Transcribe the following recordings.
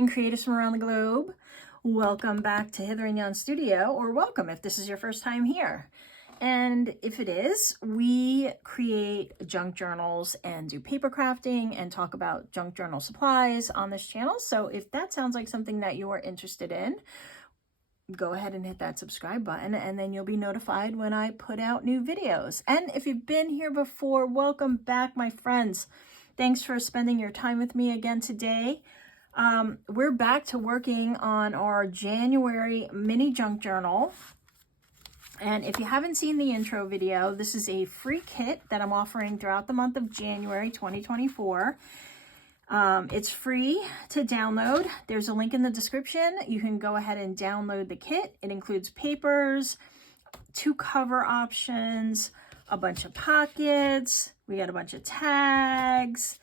and creatives from around the globe. Welcome back to Hither and Yon Studio, or welcome if this is your first time here. And if it is, we create junk journals and do paper crafting and talk about junk journal supplies on this channel. So if that sounds like something that you are interested in, go ahead and hit that subscribe button, and then you'll be notified when I put out new videos. And if you've been here before, welcome back, my friends. Thanks for spending your time with me again today. We're back to working on our January mini junk journal. And if you haven't seen the intro video, this is a free kit that I'm offering throughout the month of January 2024. It's free to download. There's a link in the description. You can go ahead and download the kit. It includes papers, 2 cover options, a bunch of pockets. We got a bunch of tags,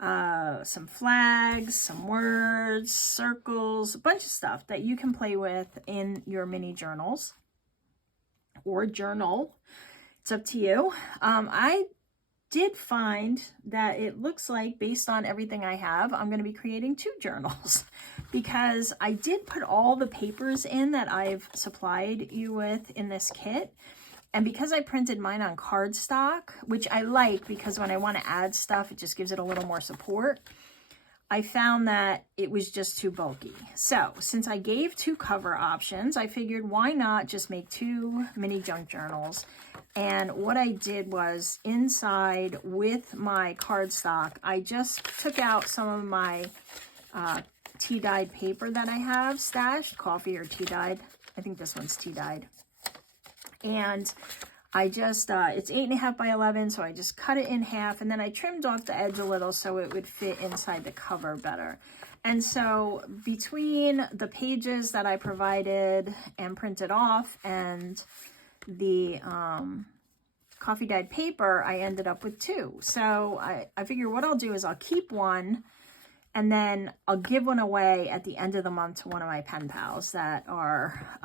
some flags, some words, circles, a bunch of stuff that you can play with in your mini journals or journal. It's up to you. I did find that it looks like, based on everything I have, I'm going to be creating 2 journals because I did put all the papers in that I've supplied you with in this kit. And because I printed mine on cardstock, which I like because when I want to add stuff, it just gives it a little more support, I found that it was just too bulky. So since I gave 2 cover options, I figured why not just make 2 mini junk journals. And what I did was, inside with my cardstock, I just took out some of my tea dyed paper that I have stashed, coffee or tea dyed. I think this one's tea dyed. And I just, it's 8.5 by 11, so I just cut it in half, and then I trimmed off the edge a little so it would fit inside the cover better. And so between the pages that I provided and printed off and the coffee dyed paper, I ended up with 2. So I figure what I'll do is I'll keep one, and then I'll give one away at the end of the month to one of my pen pals that are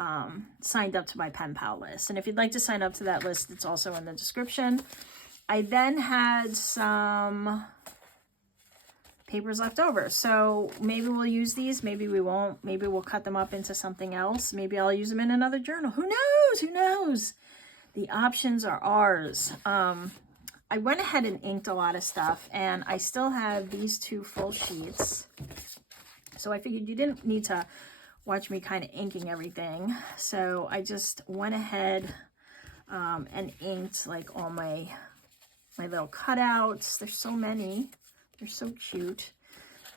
signed up to my pen pal list. And if you'd like to sign up to that list, it's also in the description. I then had some papers left over. So maybe we'll use these, maybe we won't. Maybe we'll cut them up into something else. Maybe I'll use them in another journal. Who knows? Who knows? The options are ours. I went ahead and inked a lot of stuff, and I still have these 2 full sheets. So I figured you didn't need to watch me kind of inking everything. So I just went ahead and inked like all my little cutouts. There's so many. They're so cute.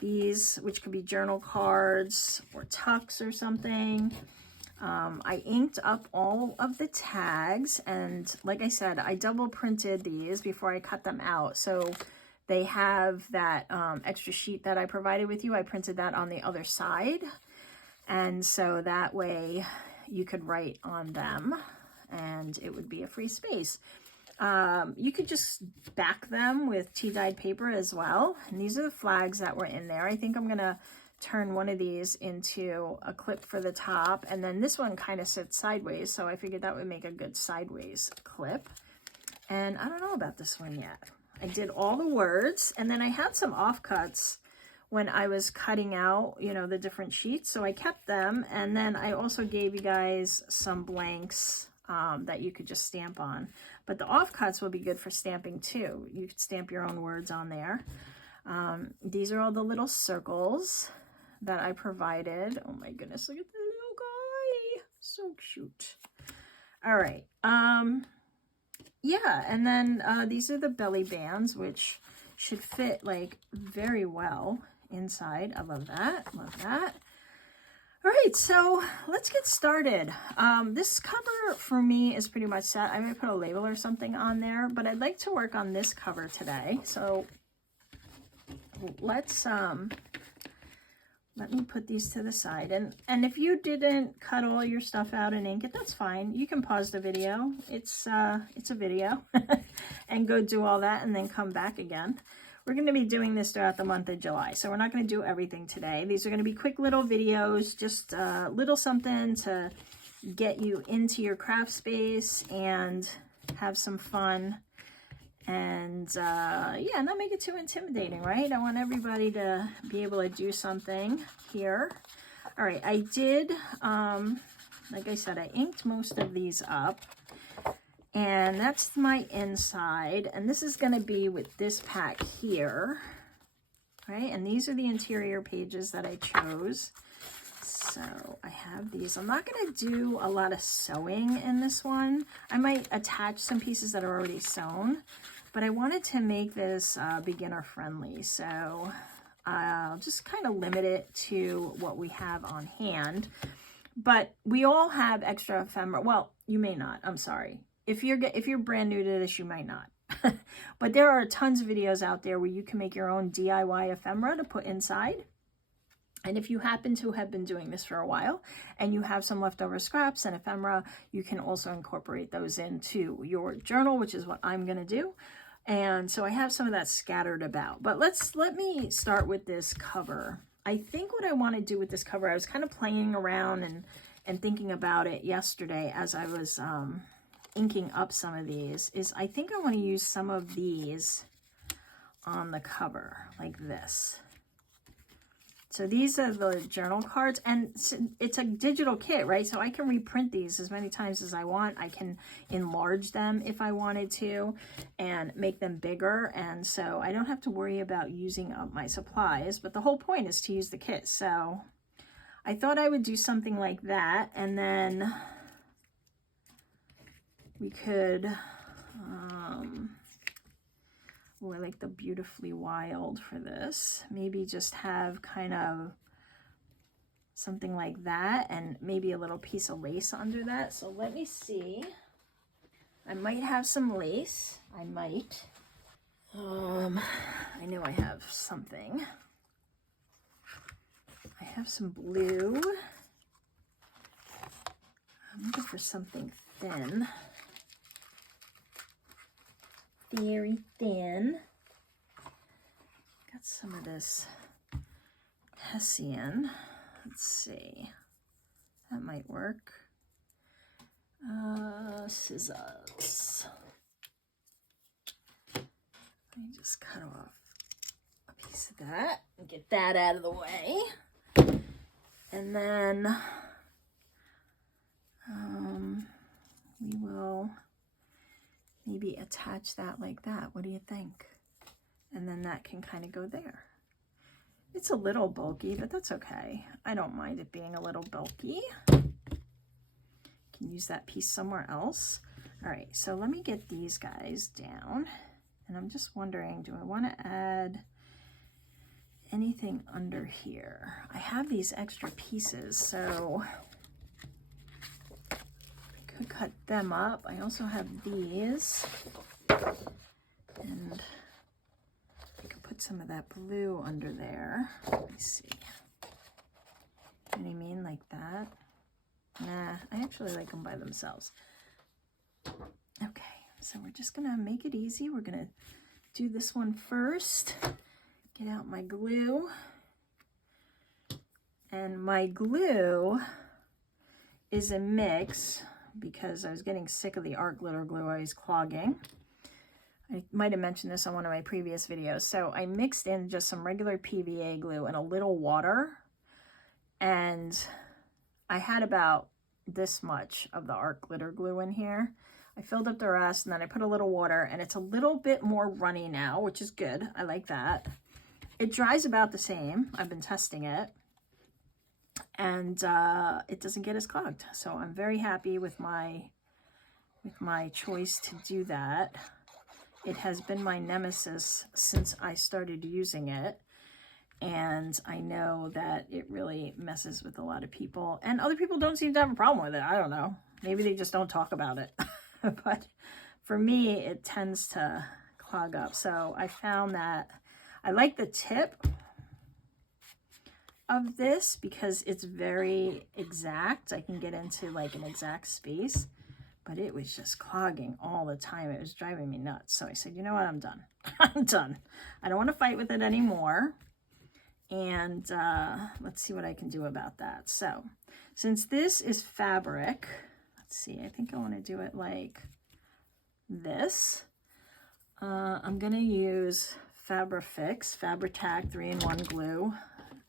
These, which could be journal cards or tucks or something. I inked up all of the tags, and like I said, I double printed these before I cut them out. So they have that extra sheet that I provided with you. I printed that on the other side. And so that way you could write on them and it would be a free space. You could just back them with tea dyed paper as well. And these are the flags that were in there. I think I'm going to turn one of these into a clip for the top, and then this one kind of sits sideways, so I figured that would make a good sideways clip. And I don't know about this one yet. I did all the words, and then I had some offcuts when I was cutting out, you know, the different sheets, so I kept them. And then I also gave you guys some blanks that you could just stamp on, but the offcuts will be good for stamping too. You could stamp your own words on there. These are all the little circles that I provided. Oh my goodness, look at the little guy. So cute. All right. Yeah, and then these are the belly bands, which should fit like very well inside. I love that. Love that. All right, so let's get started. This cover for me is pretty much set. I might put a label or something on there, but I'd like to work on this cover today. So let's let me put these to the side, and if you didn't cut all your stuff out and ink it, that's fine. You can pause the video. It's a video and go do all that and then come back again. We're going to be doing this throughout the month of July, so we're not going to do everything today. These are going to be quick little videos, just a little something to get you into your craft space and have some fun And yeah, not make it too intimidating, right? I want everybody to be able to do something here. All right, I did, like I said, I inked most of these up. And that's my inside. And this is going to be with this pack here. Right? And these are the interior pages that I chose. So I have these. I'm not going to do a lot of sewing in this one. I might attach some pieces that are already sewn. But I wanted to make this beginner friendly, so I'll just kind of limit it to what we have on hand. But we all have extra ephemera. Well, you may not. I'm sorry. If you're brand new to this, you might not. But there are tons of videos out there where you can make your own DIY ephemera to put inside. And if you happen to have been doing this for a while and you have some leftover scraps and ephemera, you can also incorporate those into your journal, which is what I'm going to do. And so I have some of that scattered about. But let me start with this cover. I think what I want to do with this cover, I was kind of playing around and thinking about it yesterday as I was inking up some of these, is I think I want to use some of these on the cover like this. So these are the journal cards, and it's a digital kit, right? So I can reprint these as many times as I want. I can enlarge them if I wanted to and make them bigger. And so I don't have to worry about using up my supplies, but the whole point is to use the kit. So I thought I would do something like that. And then we could, I like the Beautifully Wild for this. Maybe just have kind of something like that and maybe a little piece of lace under that. So let me see. I might have some lace. I might. I know I have something. I have some blue. I'm looking for something thin. Very thin. Got some of this Hessian. Let's see. That might work. Scissors. Let me just cut off a piece of that and get that out of the way. And then we will maybe attach that like that. What do you think? And then that can kind of go there. It's a little bulky, but that's okay. I don't mind it being a little bulky. Can use that piece somewhere else. All right, so let me get these guys down. And I'm just wondering, do I want to add anything under here? I have these extra pieces, so I could cut them up. I also have these. And I could put some of that blue under there. Let me see. You know what I mean? Like that. Nah, I actually like them by themselves. Okay, so we're just gonna make it easy. We're gonna do this one first. Get out my glue. And my glue is a mix because I was getting sick of the art glitter glue. I was clogging. I might have mentioned this on one of my previous videos. So I mixed in just some regular PVA glue and a little water. And I had about this much of the art glitter glue in here. I filled up the rest and then I put a little water, and it's a little bit more runny now, which is good. I like that. It dries about the same. I've been testing it. And it doesn't get as clogged. So I'm very happy with my choice to do that. It has been my nemesis since I started using it. And I know that it really messes with a lot of people. And other people don't seem to have a problem with it. I don't know. Maybe they just don't talk about it. But for me, it tends to clog up. So I found that I like the tip of this because it's very exact. I can get into like an exact space. But it was just clogging all the time. It was driving me nuts. So I said, you know what? I'm done. I'm done. I don't want to fight with it anymore. And let's see what I can do about that. So since this is fabric, let's see, I think I want to do it like this. I'm going to use Fabri-Tac 3-in-1 glue.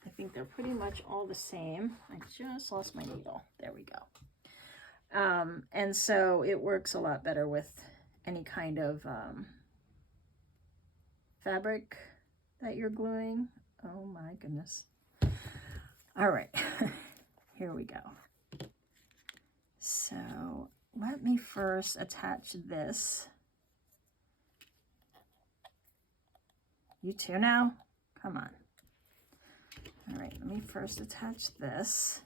I think they're pretty much all the same. I just lost my needle. There we go. And so it works a lot better with any kind of fabric that you're gluing. Oh my goodness. All right, here we go. So let me first attach this. You too now? Come on. All right, let me first attach this,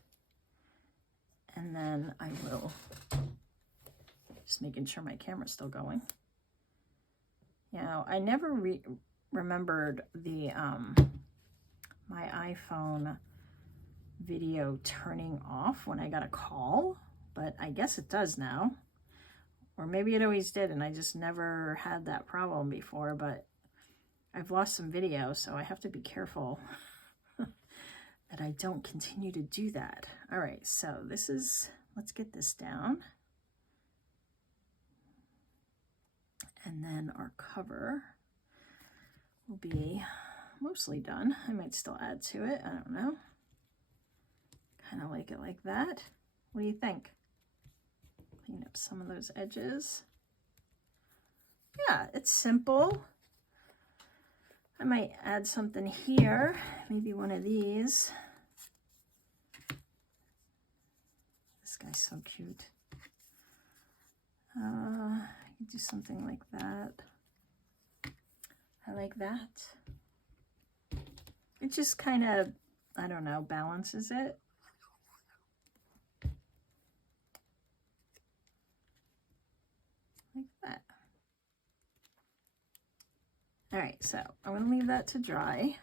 and then I will, just making sure my camera's still going. You know, I never remembered the, my iPhone video turning off when I got a call, but I guess it does now. Or maybe it always did, and I just never had that problem before, but I've lost some video, so I have to be careful that I don't continue to do that. All right, so this is, let's get this down. And then our cover will be mostly done. I might still add to it, I don't know. Kind of like it like that. What do you think? Clean up some of those edges. Yeah, it's simple. I might add something here, maybe one of these. This guy's so cute. I could do something like that. I like that. It just kind of, I don't know, balances it. Like that. All right, so I'm going to leave that to dry.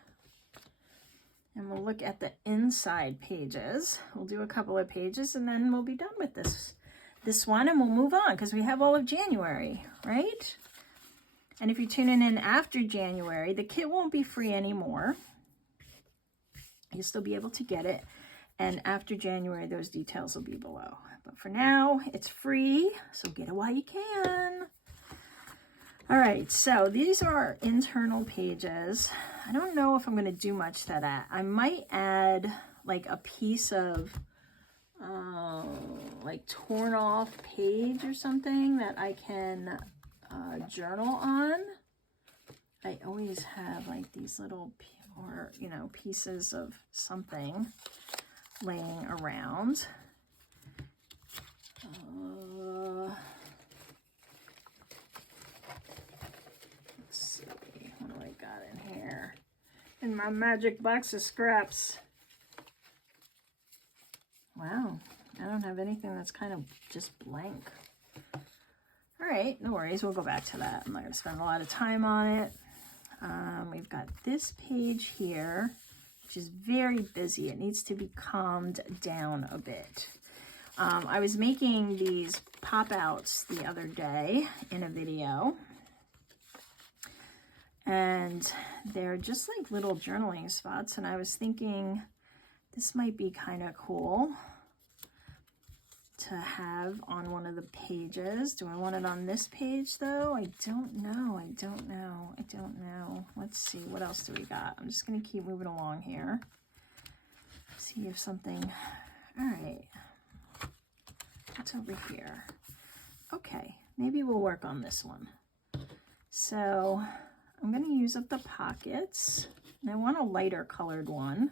And we'll look at the inside pages. We'll do a couple of pages and then we'll be done with this one, and we'll move on because we have all of January, right? And if you're tuning in after January, the kit won't be free anymore. You'll still be able to get it. And after January, those details will be below. But for now, it's free, so get it while you can. All right, so these are our internal pages. I don't know if I'm going to do much to that. I might add like a piece of like torn off page or something that I can journal on. I always have like these little, or you know, pieces of something laying around. Got in here in my magic box of scraps. Wow, I don't have anything that's kind of just blank. All right, no worries, we'll go back to that. I'm not going to spend a lot of time on it. We've got this page here, which is very busy. It needs to be calmed down a bit. I was making these pop-outs the other day in a video, and they're just like little journaling spots, and I was thinking this might be kind of cool to have on one of the pages. Do I want it on this page though? I don't know. Let's see, what else do we got? I'm just gonna keep moving along here. See if something, all right. What's over here? Okay, maybe we'll work on this one. So I'm going to use up the pockets, and I want a lighter colored one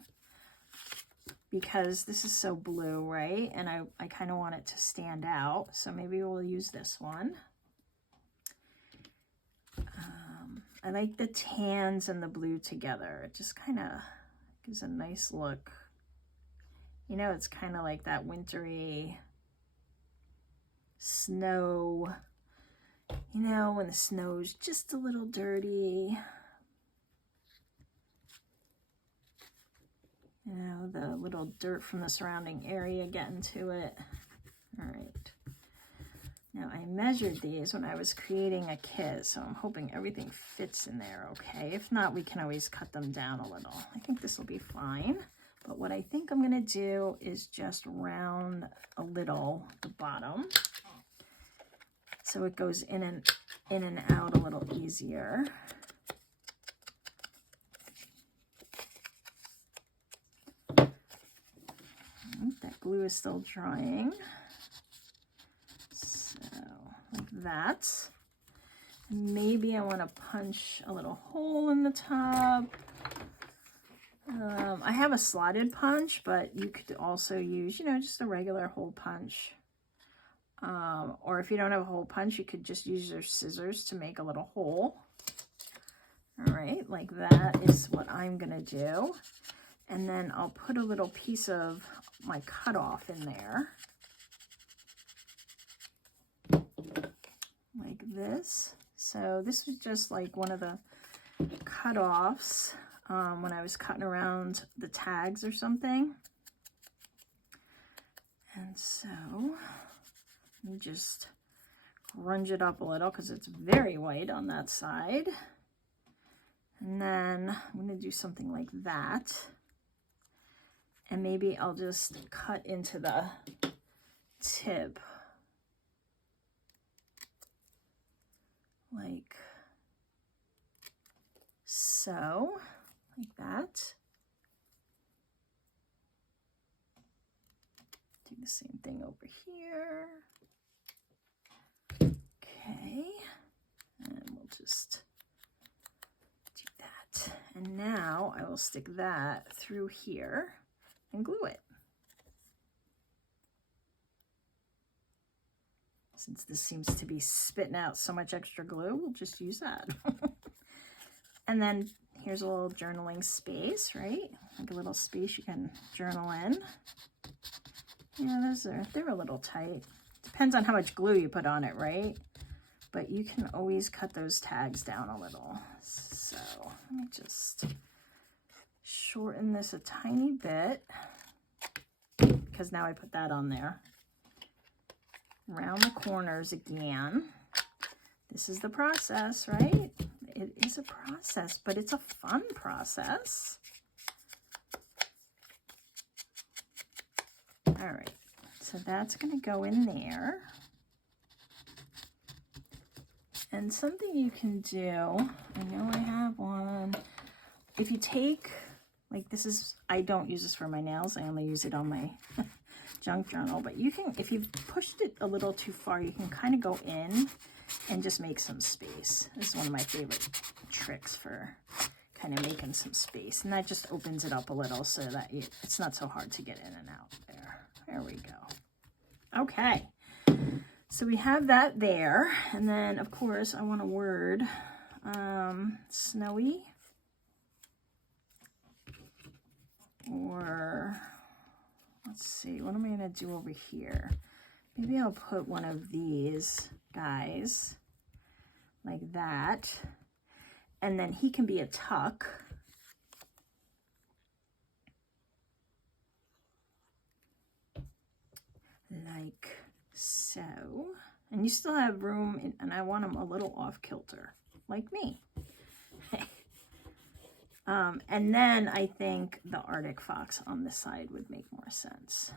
because this is so blue, right? And I kind of want it to stand out, so maybe we'll use this one. I like the tans and the blue together. It just kind of gives a nice look. You know, it's kind of like that wintry snow, you know, when the snow's just a little dirty. You know, the little dirt from the surrounding area getting to it. All right. Now, I measured these when I was creating a kit, so I'm hoping everything fits in there okay. If not, we can always cut them down a little. I think this will be fine. But what I think I'm going to do is just round a little the bottom, so it goes in and in and out a little easier. That glue is still drying. So, like that. Maybe I want to punch a little hole in the top. I have a slotted punch, but you could also use, you know, just a regular hole punch. Or if you don't have a hole punch, you could just use your scissors to make a little hole. All right, like that is what I'm gonna do. And then I'll put a little piece of my cutoff in there. Like this. So this was just like one of the cutoffs when I was cutting around the tags or something. And so let me just grunge it up a little because it's very white on that side. And then I'm going to do something like that. And maybe I'll just cut into the tip like so, like that. Do the same thing over here. Okay, and we'll just do that. And now I will stick that through here and glue it. Since this seems to be spitting out so much extra glue, we'll just use that. And then here's a little journaling space, right? Like a little space you can journal in. Yeah, they're a little tight. Depends on how much glue you put on it, right? But you can always cut those tags down a little. So let me just shorten this a tiny bit because now I put that on there. Around the corners again. This is the process, right? It is a process, but it's a fun process. All right, so that's going to go in there. And something you can do, I know I have one. If you take, like this is, I don't use this for my nails. I only use it on my junk journal, but you can, if you've pushed it a little too far, you can kind of go in and just make some space. This is one of my favorite tricks for kind of making some space, and that just opens it up a little so that it's not so hard to get in and out there. There we go. Okay, so we have that there, and then of course I want a word, snowy, or let's see, what am I going to do over here? Maybe I'll put one of these guys like that. And then he can be a tuck. Like so. And you still have room, and I want him a little off kilter, like me. And then I think the Arctic fox on this side would make more sense,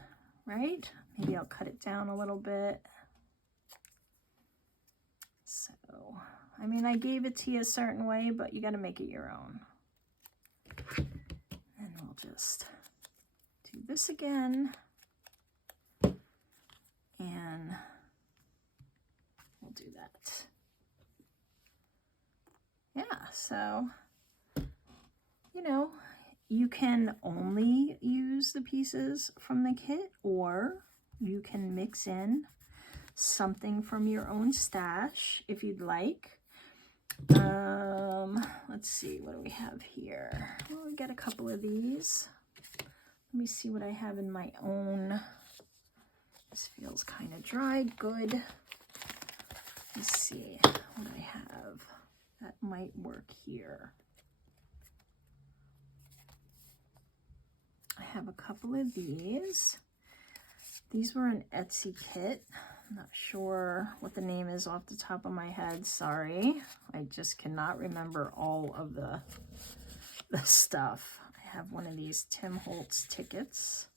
right? Maybe I'll cut it down a little bit. So, I mean, I gave it to you a certain way, but you got to make it your own. And we'll just do this again. And we'll do that. Yeah, so, you know, you can only use the pieces from the kit, or you can mix in something from your own stash if you'd like. Let's see, what do we have here? Well, we got a couple of these. Let me see what I have in my own. This feels kind of dry. Good. Let's see what I have that might work here. I have a couple of these. These were an Etsy kit. I'm not sure what the name is off the top of my head. Sorry. I just cannot remember all of the stuff. I have one of these Tim Holtz tickets.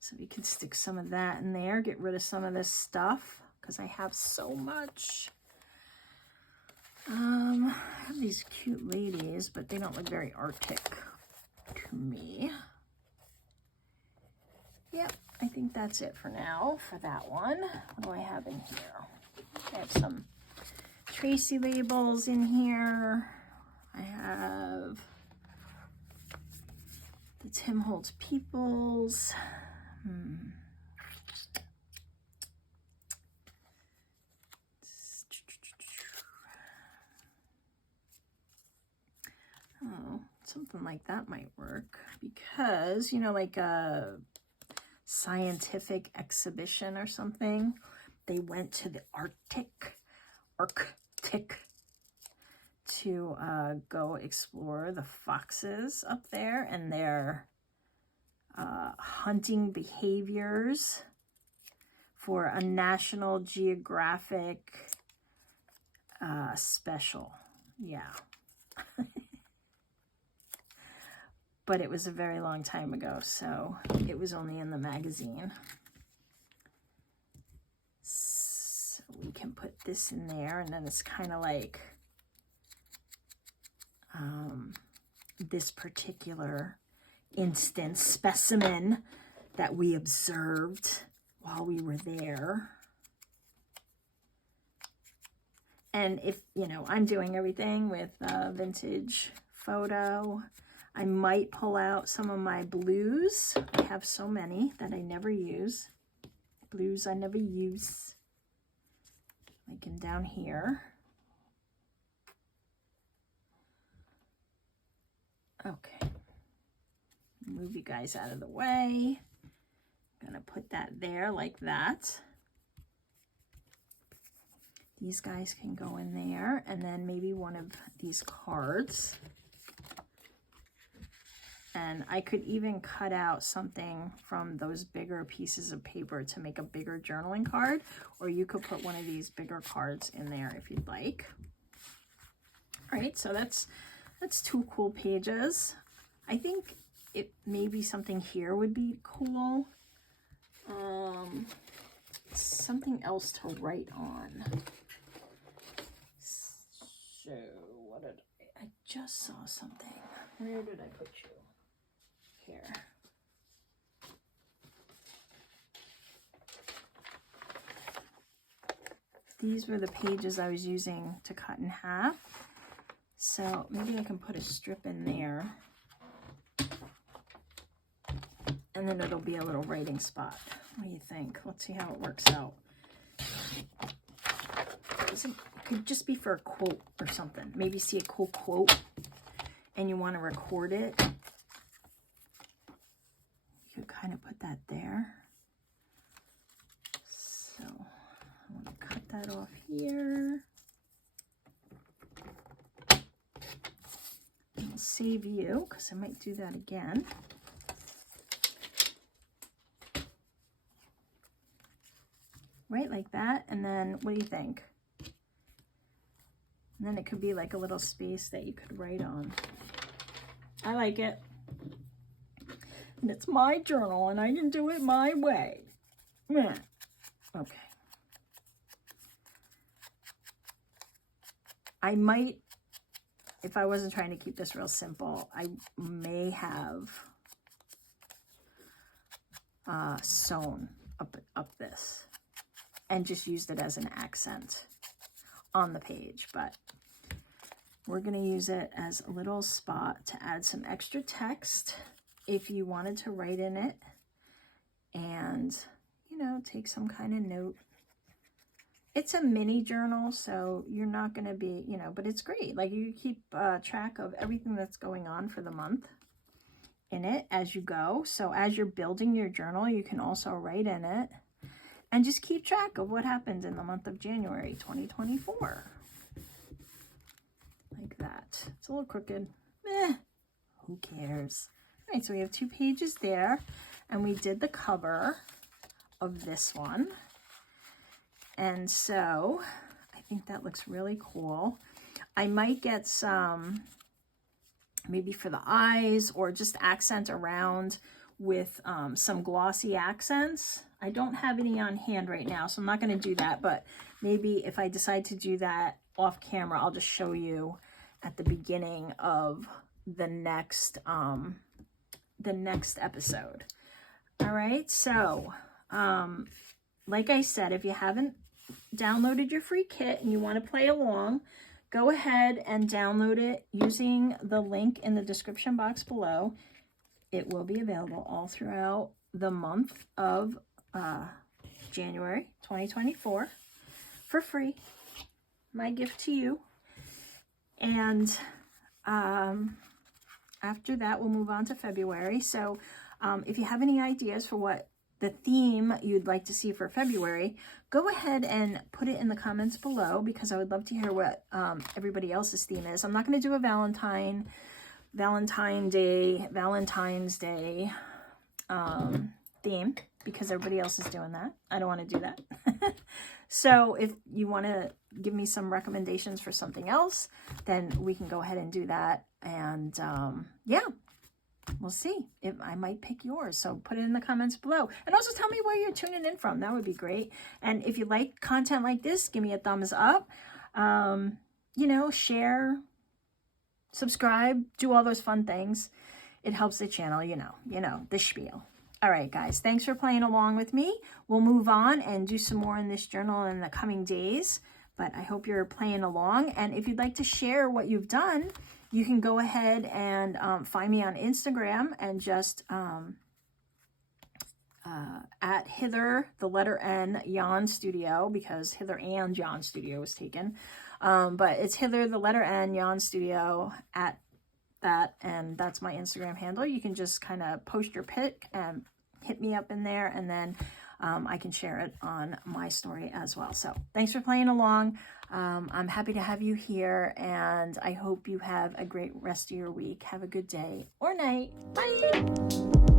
So we can stick some of that in there, get rid of some of this stuff because I have so much. I have these cute ladies, but they don't look very Arctic to me. Yep, I think that's it for now for that one. What do I have in here? I have some Tracy labels in here. I have the Tim Holtz Peoples. Oh, something like that might work because, you know, like a scientific exhibition or something, they went to the Arctic to go explore the foxes up there and their hunting behaviors for a National Geographic special. Yeah. But it was a very long time ago, so it was only in the magazine. So we can put this in there, and then it's kind of like this particular instance specimen that we observed while we were there. And if, you know, I'm doing everything with vintage photo, I might pull out some of my blues. I have so many that I never use. Blues I never use. Like in down here. Okay. Move you guys out of the way. I'm gonna put that there like that. These guys can go in there, and then maybe one of these cards. And I could even cut out something from those bigger pieces of paper to make a bigger journaling card, or you could put one of these bigger cards in there if you'd like. All right, so that's 2 cool pages. I think it maybe something here would be cool. Something else to write on. So what did I just saw something. Where did I put you? Here. These were the pages I was using to cut in half. So maybe I can put a strip in there. And then it'll be a little writing spot. What do you think? Let's see how it works out. It could just be for a quote or something. Maybe see a cool quote and you want to record it. You could kind of put that there. So I want to cut that off here. And I'll save you because I might do that again. Right, like that. And then what do you think? And then it could be like a little space that you could write on. I like it. And it's my journal and I can do it my way. Yeah. Okay. I might, if I wasn't trying to keep this real simple, I may have sewn up this and just used it as an accent on the page, but we're going to use it as a little spot to add some extra text if you wanted to write in it and, you know, take some kind of note. It's a mini journal, so you're not going to be, you know, but it's great. Like you keep track of everything that's going on for the month in it as you go. So as you're building your journal, you can also write in it and just keep track of what happened in the month of January 2024. Like that. It's a little crooked. Who cares? All right, so we have 2 pages there, and we did the cover of this one. And so I think that looks really cool. I might get some, maybe for the eyes, or just accent around with some glossy accents. I don't have any on hand right now, so I'm not going to do that, but maybe if I decide to do that off camera, I'll just show you at the beginning of the next episode. All right, so like I said, if you haven't downloaded your free kit and you want to play along, go ahead and download it using the link in the description box below. It will be available all throughout the month of January 2024 for free. My gift to you. And after that, we'll move on to February. So if you have any ideas for what the theme you'd like to see for February, go ahead and put it in the comments below, because I would love to hear what everybody else's theme is. I'm not going to do a Valentine's Day theme, because everybody else is doing that. I don't want to do that. So if you want to give me some recommendations for something else, then we can go ahead and do that. And yeah, we'll see if I might pick yours. So put it in the comments below. And also tell me where you're tuning in from. That would be great. And if you like content like this, give me a thumbs up. You know, share, subscribe, do all those fun things. It helps the channel, you know, the spiel. All right, guys, thanks for playing along with me. We'll move on and do some more in this journal in the coming days, but I hope you're playing along. And if you'd like to share what you've done, you can go ahead and find me on Instagram and just at Hither, the letter N, Yon Studio, because Hither and Yon Studio was taken. But it's Hither, the letter N, Yon Studio, at that, and that's my Instagram handle. You can just kind of post your pic and hit me up in there, and then I can share it on my story as well. So thanks for playing along. I'm happy to have you here, and I hope you have a great rest of your week. Have a good day or night. Bye.